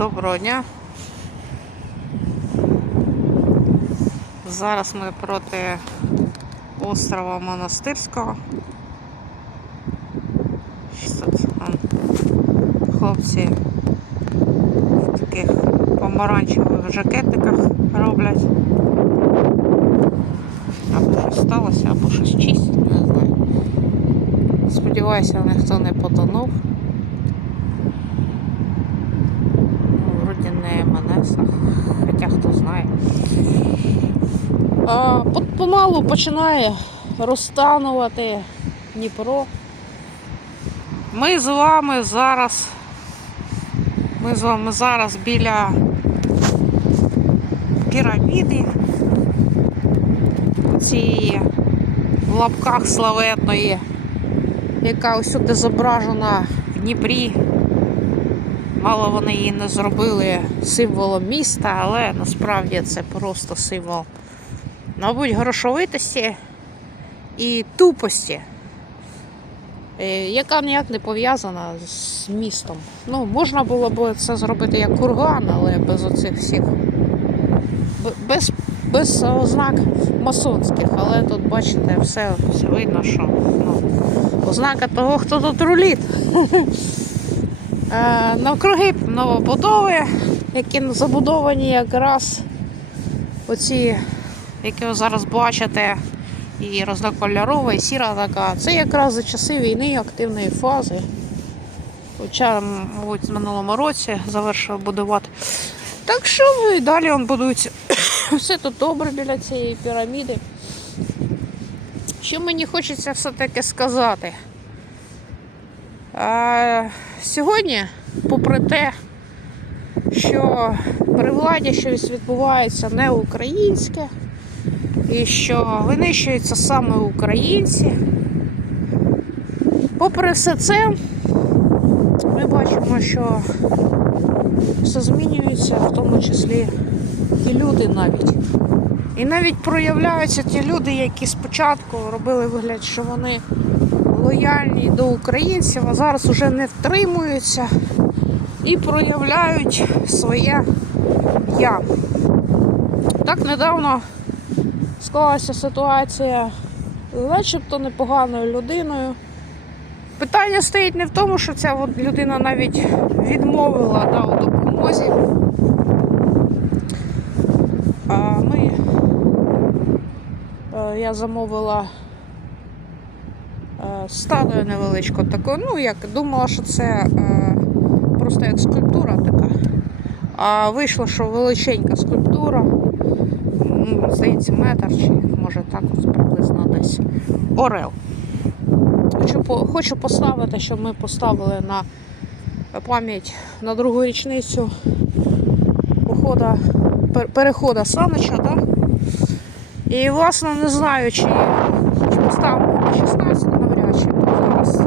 Доброго дня. Зараз ми проти острова Монастирського. Тут хлопці в таких помаранчевих жакетиках роблять. Або щось сталося, або щось чистять, не знаю. Сподіваюся, ніхто не потонув. Ну, вроді не МНС, а хоча хто знає. А, помалу починає розтанувати Дніпро. Ми з вами зараз. Ми з вами зараз біля піраміди. Цієї в лапках славетної, яка усюди зображена в Дніпрі. Мало вони її не зробили символом міста, але насправді це просто символ, мабуть, грошовитості і тупості, е, яка ніяк не пов'язана з містом. Ну, можна було б це зробити як курган, але без оцих всіх. Без, без ознак масонських, але тут, бачите, все, все видно, що ну, ознака того, хто тут руліт. Е, Навкруги новобудови, які забудовані якраз оці, які ви зараз бачите, і рознокольорова, і сіра така. Це якраз за часи війни активної фази. Хоча, мабуть, в минулому році завершили будувати. Так що і далі він будується. Все тут добре біля цієї піраміди. Що мені хочеться все-таки сказати? Е, Сьогодні, попри те, що при владі щось відбувається не українське, і що винищуються саме українці, попри все це, ми бачимо, що все змінюється, в тому числі і люди навіть. І навіть проявляються ті люди, які спочатку робили вигляд, що вони лояльні до українців, а зараз уже не втримуються і проявляють своє я. Так недавно склалася ситуація начебто непоганою людиною. Питання стоїть не в тому, що ця людина навіть відмовила да, у допомозі. А ми, е, я замовила е, статую невеличку таку. Ну, як думала, що це е, просто як скульптура така. А вийшло, що величенька скульптура. Здається, метр чи може так от приблизно десь. Орел. Хочу, хочу поставити, щоб ми поставили на пам'ять на другу річницю ухода, пер- перехода Санича, да? І власне не знаю, чи, поставимо на 16 навряд чи зараз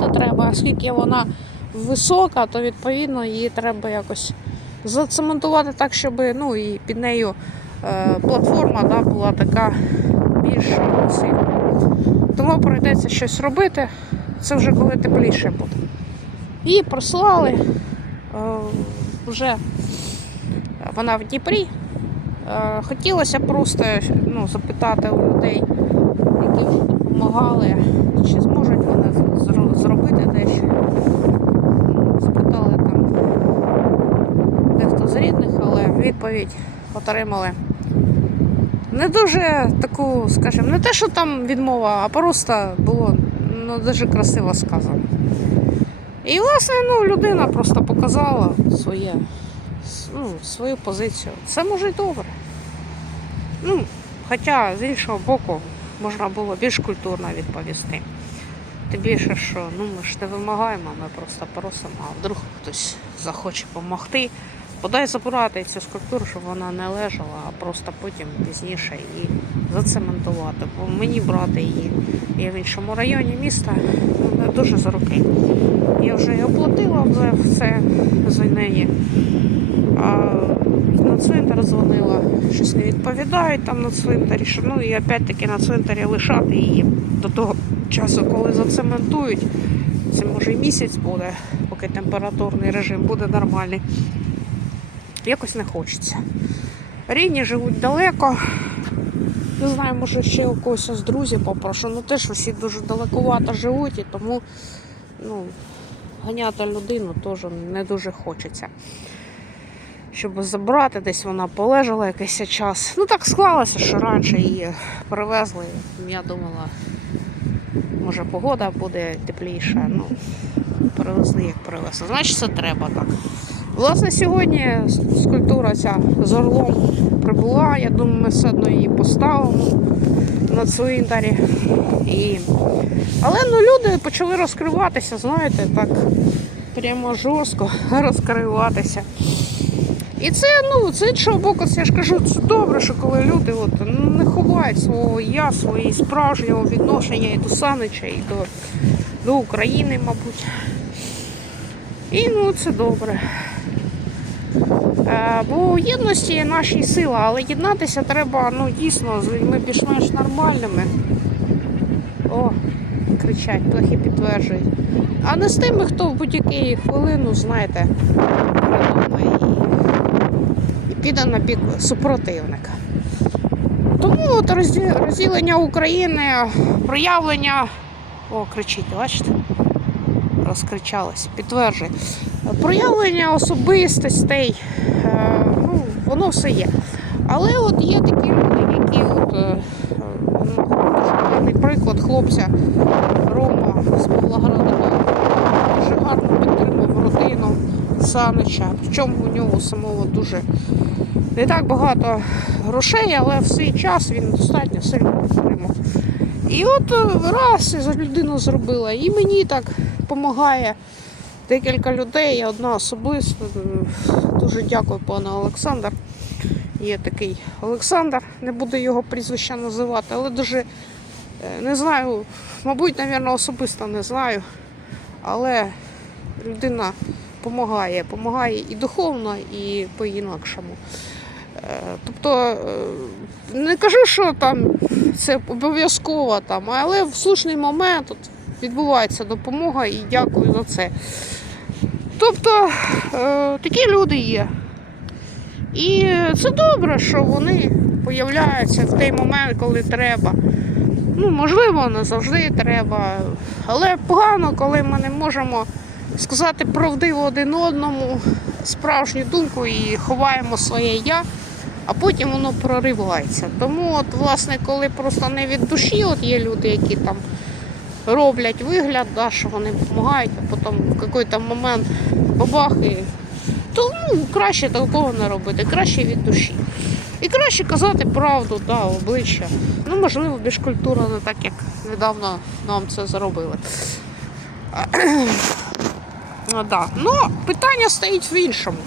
її треба, оскільки вона висока, то відповідно її треба якось зацементувати так, щоб ну, і під нею платформа да, була така більш сильна. Тому прийдеться щось робити. Це вже коли тепліше буде. І прислали. Е, вже вона в Дніпрі. Е, хотілося просто ну, запитати у людей, які допомагали, чи зможуть вони зробити дещо. Запитали там дехто з рідних, але відповідь отримали не дуже таку, скажімо, не те, що там відмова, а просто було ну, дуже красиво сказано. І, власне, ну, людина просто показала своє, ну, свою позицію. Це може й добре. Ну, хоча, з іншого боку, можна було більш культурно відповісти. Тим більше, що ну, ми ж не вимагаємо, ми просто просимо, а вдруг хтось захоче допомогти. Подай забрати цю скульптуру, щоб вона не лежала, а просто потім пізніше її зацементувати. Бо мені брати її є в іншому районі міста ну, не дуже за руки. Я вже і оплатила вже все за неї. А на цвинтар дзвонила, щось не відповідають там на цвинтарі. Ну і опять-таки на цвинтарі лишати її до того часу, коли зацементують. потім може і місяць буде, поки температурний режим буде нормальний. Якось не хочеться. Рідні живуть далеко. Не знаю, може ще у когось з друзів попрошу. Ну теж усі дуже далекувато живуть і тому ну, ганяти людину теж не дуже хочеться. Щоб забрати, десь вона полежала якийсь час. Ну так склалося, що раніше її привезли. Я думала, може погода буде тепліша. Ну, привезли, як привезли. Значить, це треба так. Власне, сьогодні скульптура ця з орлом прибула. Я думаю, ми все одно її поставимо на цвинтарі. І... Але ну, люди почали розкриватися, знаєте, так прямо жорстко розкриватися. І це, ну, з іншого боку, це я ж кажу, це добре, що коли люди от, не ховають свого я, свої справжнього відношення і до Санича, і до, до України, мабуть. І ну це добре. Е, бо у єдності є наші сила, але єднатися треба ну, дійсно з людьми більш-менш нормальними. О, кричать, трохи підтверджують. А не з тими, хто в будь-якій хвилину, знаєте, і, піде на бік супротивника. Тому от розділення України, проявлення. О, кричить, бачите? Розкричалось, підтверджує. Проявлення особистостей, воно все є. Але от є такі люди, які от, е, ну, приклад хлопця Рома з Павлограда дуже гарно підтримав родину Санича. Причому у нього самого дуже не так багато грошей, але в свій час він достатньо сильно підтримав. І от е, раз людину зробила, і мені так допомагає декілька людей, я одна особисто. Дуже дякую, пане Олександр. Є такий Олександр, не буду його прізвища називати, але дуже е, не знаю, мабуть, напевно, особисто не знаю. Але людина допомагає, допомагає і духовно, і по-інакшому. Е, Тобто е, не кажу, що там це обов'язково, там, але в слушний момент от, відбувається допомога і дякую за це. Тобто е, такі люди є. І це добре, що вони появляються в той момент, коли треба. Ну, можливо, не завжди треба. Але погано, коли ми не можемо сказати правдиво один одному справжню думку і ховаємо своє я, а потім воно проривається. Тому, от, власне, коли просто не від душі от є люди, які там роблять вигляд, да, що вони допомагають, а потім в якийсь момент бабах і то ну, краще такого не робити, краще від душі. І краще казати правду, да, обличчя. Ну, можливо, більш культурно, не так, як недавно нам це зробили. Ну, да. Ну, питання стоїть в іншому.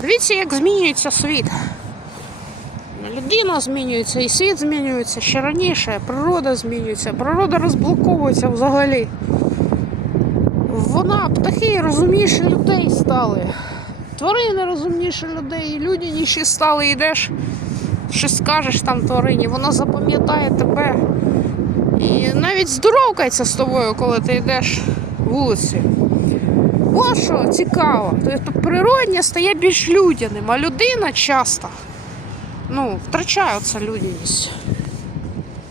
Дивіться, як змінюється світ. Людина змінюється, і світ змінюється ще раніше, природа змінюється, природа розблоковується взагалі. Вона, птахи розумніші людей стали. Тварини розумніші людей, і людяніші стали, йдеш, щось скажеш там тварині, вона запам'ятає тебе. І навіть здоровкається з тобою, коли ти йдеш вулицею. Ось що цікаво. Тобто природнє стає більш людяним, а людина часто ну, втрачає цю людяність.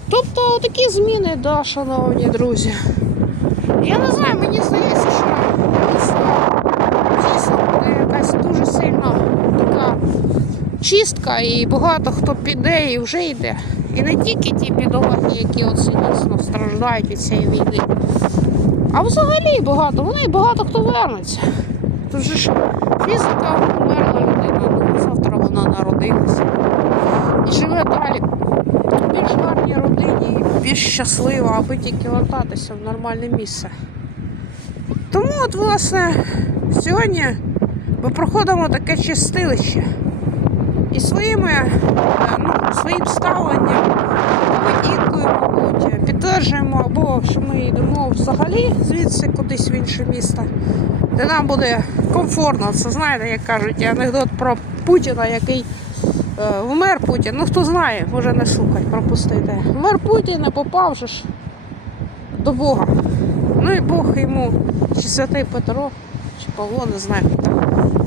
Тобто такі зміни, да, шановні друзі. Я не знаю, мені здається, що дійсно, дійсно буде якась дуже сильна така чистка, і багато хто піде і вже йде. І не тільки ті бідолахи, які оце дійсно страждають від цієї війни. А взагалі багато, вони багато хто вернеться. Тут же ж фізика померла людина, ну, завтра вона народилася. І живе далі. в Більш гарній родині, більш щаслива, аби тільки вертатися в нормальне місце. Тому от, власне, сьогодні ми проходимо таке чистилище. І своїми, е, ну, своїм ставленням, поведінкою, мабуть, підтверджуємо, або що ми йдемо взагалі звідси кудись в інше місто, де нам буде комфортно. Це знаєте, як кажуть, анекдот про Путіна, який вмер Путін. Ну хто знає, може не слухать, пропустити. Вмер Путін, не попав же ж до Бога. Ну і Бог йому, чи святий Петро, чи Павло, не знаю.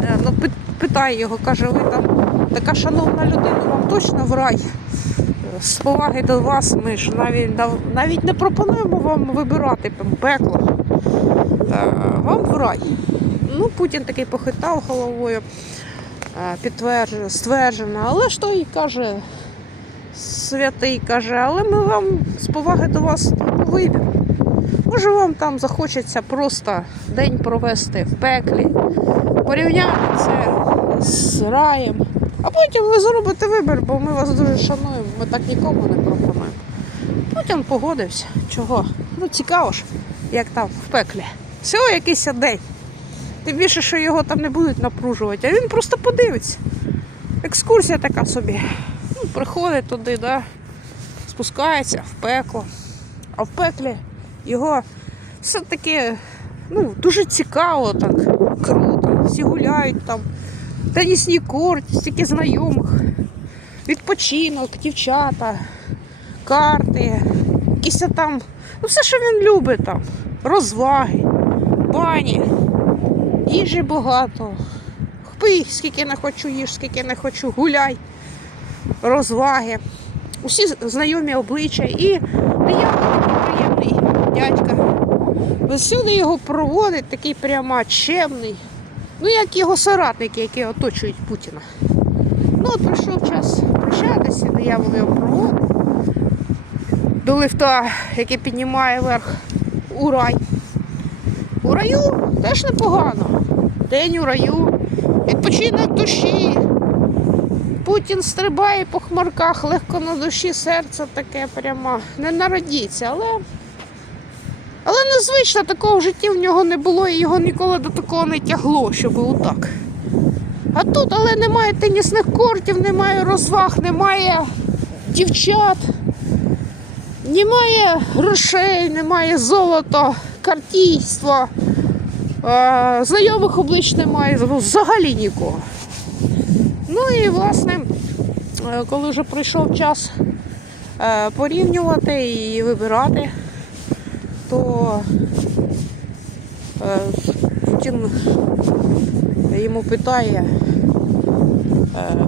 Е, Ну, питає його, каже, ви там така шановна людина, вам точно в рай. Е, З поваги до вас ми ж навіть, навіть не пропонуємо вам вибирати пекло. Е, Вам в рай. Ну, Путін такий похитав головою, е, підтверджено, але ж той каже, святий каже, але ми вам з поваги до вас вибір. Може вам там захочеться просто день провести в пеклі, порівняти це з раєм, а потім ви зробите вибір, бо ми вас дуже шануємо, ми так нікому не пропонуємо. Путін погодився. Чого? Ну цікаво ж, як там в пеклі. Всього якийсь день. Тим більше, що його там не будуть напружувати, а він просто подивиться. Екскурсія така собі. Ну, приходить туди, да, спускається в пекло. А в пеклі його все-таки ну, дуже цікаво, так, круто. Всі гуляють там, тенісні корти, стільки знайомих, відпочинок, дівчата, карти, якісь там, ну все, що він любить там, розваги, бані, їжі багато. Пий, скільки не хочу їж, скільки не хочу, гуляй, розваги. Усі знайомі обличчя і такий приємний дядька. Всюди його проводить такий прямо чемний. Ну, як його соратники, які оточують Путіна. Ну, от прийшов час прощатися, диявол його проводить. До лифта, який піднімає вверх у рай. У раю теж непогано. День у раю, відпочинок душі. Путін стрибає по хмарках, легко на душі серце таке прямо не народіться, але. Але незвично такого в житті в нього не було і його ніколи до такого не тягло, щоб отак. А тут, але немає тенісних кортів, немає розваг, немає дівчат, немає грошей, немає золота, картійства, е, знайомих облич немає, взагалі нікого. Ну і власне, е, коли вже прийшов час е, порівнювати і вибирати, то Путін йому питає,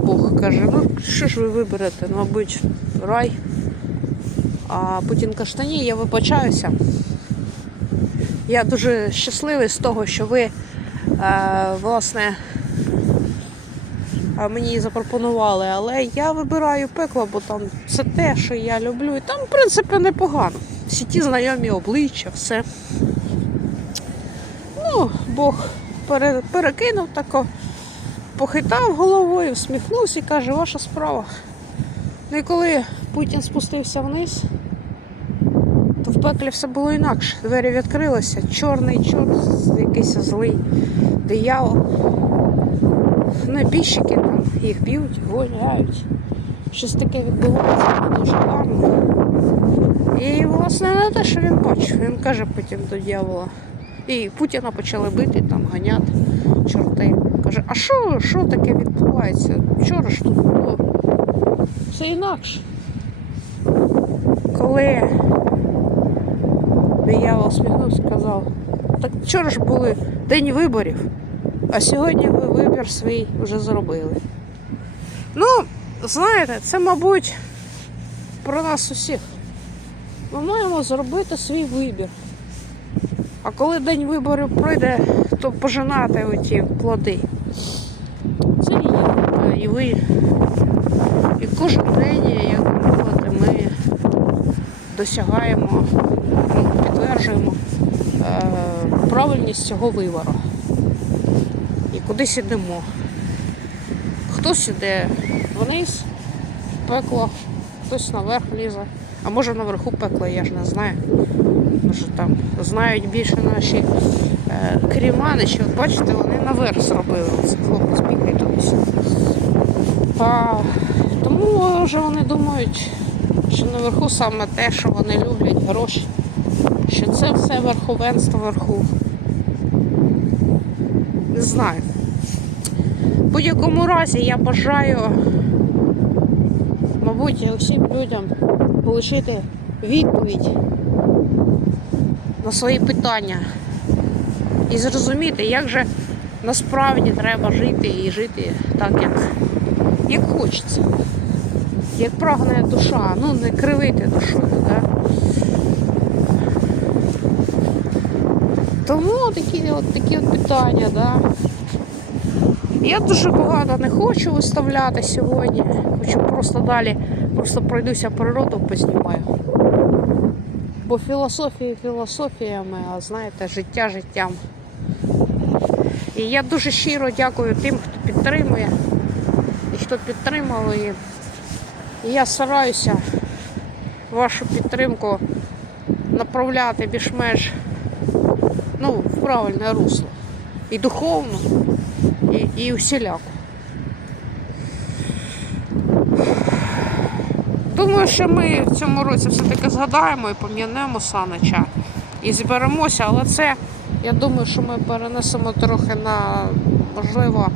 Бог каже, ну що ж ви виберете? Ну, Мабуть, рай. А Путін каже, ні, я вибачаюся. Я дуже щасливий з того, що ви, е, власне, мені запропонували, але я вибираю пекло, бо там це те, що я люблю. І там, в принципі, непогано. Всі ті знайомі обличчя, все. Ну, Бог пере, перекинув тако, похитав головою, всміхнувся і каже, ваша справа. Ну і коли Путін спустився вниз, пеклі все було інакше. Двері відкрилися, чорний чорт, якийсь злий диявол. Небіжчики там їх б'ють, гоняють. Щось таке відбувається дуже гарно. І, власне, не те, що він бачив. Він каже потім до дьявола. І Путіна почали бити, там, ганяти, чорти. Каже, а що, що таке відбувається? Вчора ж тут було все інакше. Коли диявол сміхнувся, сказав, так вчора ж були день виборів. А сьогодні ви вибір свій вже зробили. Ну, знаєте, це, мабуть, про нас усіх. Ми маємо зробити свій вибір. А коли день виборів пройде, то пожинати оті плоди. Це і і ви. І кожен день, як мовити, ми досягаємо, підтверджуємо е, правильність цього вибору і кудись ідемо. Хтось іде вниз, пекло, хтось наверх лізе, а може наверху пекло, я ж не знаю. Може там знають більше наші е, керіманичі. От бачите, вони наверх зробили. Це хлопець бігає. А, тому може вони думають, що наверху саме те, що вони люблять, гроші. Що це все верховенство вверху. Не знаю. В будь-якому разі я бажаю, мабуть, усім людям полишити відповідь на свої питання і зрозуміти, як же насправді треба жити і жити так, як, як хочеться. Як прагне душа, ну не кривити душою, так? Тому такі от, такі от питання, да. Я дуже багато не хочу виставляти сьогодні. Хочу просто далі, просто пройдуся природу познімаю. Бо філософія філософіями, а знаєте, життя життям. І я дуже щиро дякую тим, хто підтримує і хто підтримав. І я стараюся вашу підтримку направляти більш-менш ну, в правильне русло. І духовно, і, і усіляко. Думаю, що ми в цьому році все-таки згадаємо і пом'янемо Санича і зберемося, але це, я думаю, що ми перенесемо трохи на, можливо,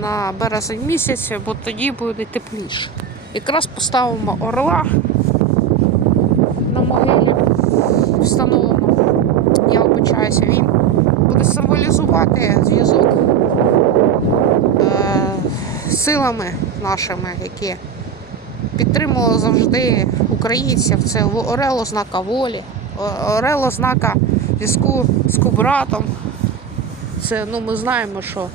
на березень місяць, бо тоді буде тепліше. Якраз поставимо орла на могилі, встановимо, я обичаюся, він буде символізувати зв'язок е, з силами нашими, які підтримували завжди українців. Це орел ознака волі, орел ознака зв'язку з кубратом. Це ну, ми знаємо, що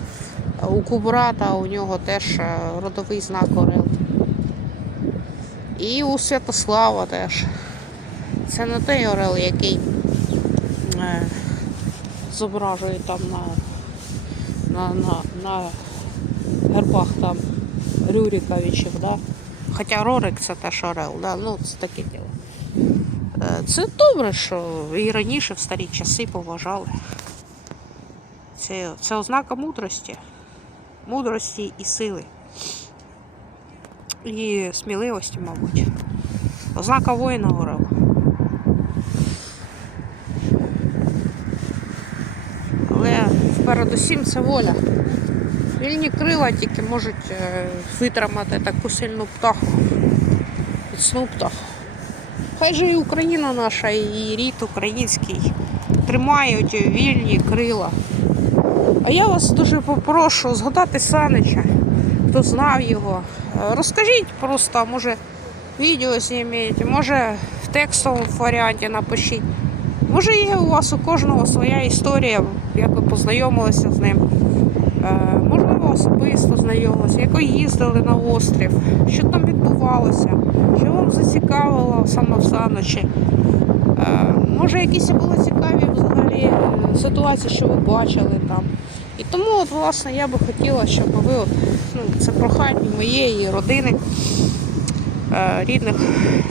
у кубрата у нього теж е, родовий знак орел. І у Святослава теж. Це не той орел, який е, зображує там на, на, на, на гербах там Рюріковичів, да? Хоча Рорик це теж орел, да? ну це таке діло. Е, Це добре, що і раніше в старі часи поважали. Це, це ознака мудрості. Мудрості і сили. І сміливості, мабуть. Ознака воїна орел. Але передусім це воля. Вільні крила тільки можуть е, витримати таку сильну птаху. Міцну птаху. Хай же і Україна наша, і рід український тримають вільні крила. А я вас дуже попрошу згадати Санича, хто знав його. Е, Розкажіть просто, може, відео зніміть, може в текстовому варіанті напишіть. Може є у вас у кожного своя історія, як ви познайомилися з ним. Особисто знайомилися, як ви їздили на острів, що там відбувалося, що вам зацікавило саме в Саночі. Е, Може, якісь були цікаві взагалі е, ситуації, що ви бачили там. І тому, от, власне, я би хотіла, щоб ви, от, ну, це прохання моєї родини, е, рідних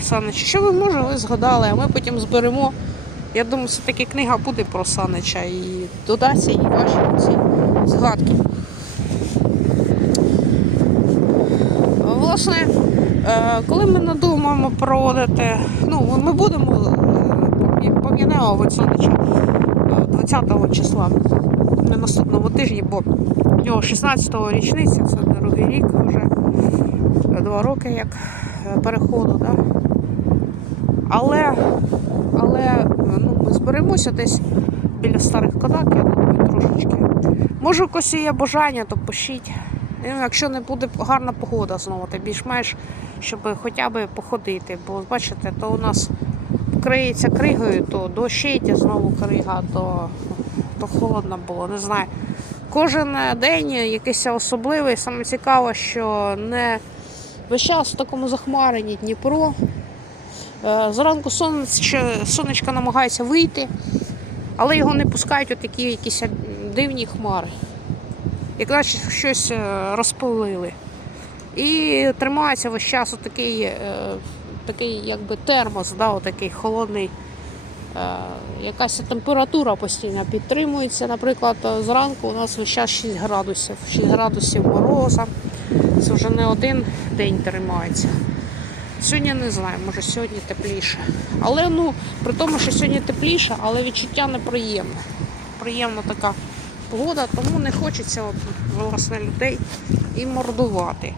Санича, що ви може, ви згадали, а ми потім зберемо. Я думаю, все-таки книга буде про Санича і додаться і ваші ці згадки. Власне, коли ми надумаємо проводити, ну, ми будемо пом'янемо Вицонича 20 числа на наступному тижні, бо у нього 16-го річниця, це другий рік вже е, два роки як е, переходу. Да? Але, але е, ну, ми зберемося десь біля старих кадак, я думаю, трошечки. Може, у когось є бажання, то пишіть. Ну, Якщо не буде гарна погода знову, то більш-менш, щоб хоча б походити. Бо бачите, то у нас вкриється кригою, то дощ йде знову крига, то, то холодно було, не знаю. Кожен день якийсь особливий. Саме цікаво, що не весь час в такому захмаренні Дніпро. Е, Зранку сонечко, сонечко намагається вийти, але його не пускають у такі якісь дивні хмари. Як наче щось е, розпалили. І тримається весь час отакий, е, такий якби термос, да, отакий холодний. Е, Якась температура постійно підтримується. Наприклад, зранку у нас весь час 6 градусів, 6 градусів мороза. Це вже не один день тримається. Сьогодні не знаю, може сьогодні тепліше. Але ну, при тому, що сьогодні тепліше, але відчуття неприємне. Приємна така погода, тому не хочеться от, власне людей і мордувати.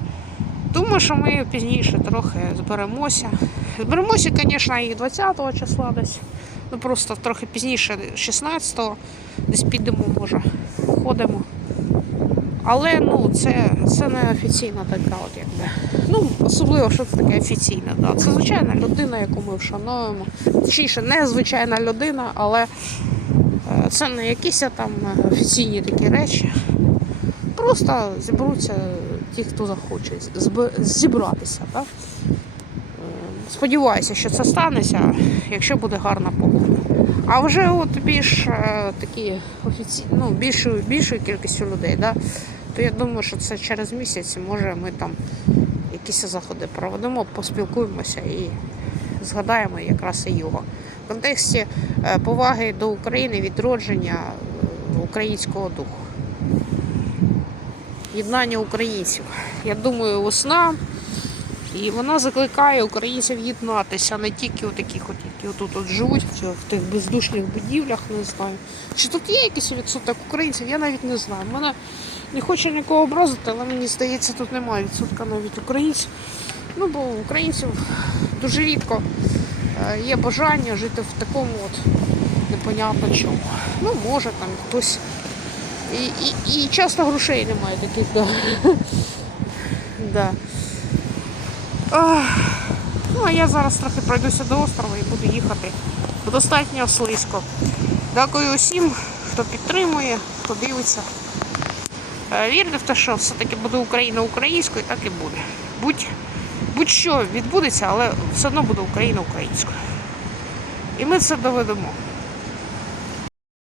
Думаю, що ми пізніше трохи зберемося. Зберемося, звісно, і 20 числа десь Ну просто трохи пізніше, 16-го, десь підемо, може, ходимо. Але ну, це, це не офіційна така, от якби. Ну, особливо, що це таке офіційне. Да. Це звичайна людина, яку ми вшановуємо. Точніше, не звичайна людина, але це не якісь там офіційні такі речі. Просто зібруться ті, хто захоче зібратися. Так? Е, Сподіваюся, що це станеться, якщо буде гарна погода. А вже от більш е, такі офіці... ну, більшою, більшою кількістю людей, да? то я думаю, що це через місяць, може, ми там якісь заходи проведемо, поспілкуємося і згадаємо якраз і його. В контексті е, поваги до України, відродження українського духу. Єднання українців. Я думаю, весна. І вона закликає українців єднатися, не тільки у таких, от, які отут от живуть, в тих бездушних будівлях, не знаю. Чи тут є якийсь відсоток українців, я навіть не знаю. Мене не хочу нікого образити, але мені здається, тут немає відсотка навіть українців. Ну, бо українців дуже рідко є бажання жити в такому от непонятно чому. Ну, може там хтось. І, і, і часто грошей немає таких, да. да. Ну, а я зараз трохи пройдуся до острова і буду їхати. Бо Достатньо слизько. Дякую усім, хто підтримує, хто дивиться. Е, Вірте в те, що все-таки буде Україна українською, так і буде. Будь, будь-що відбудеться, але все одно буде Україна українською. І ми це доведемо.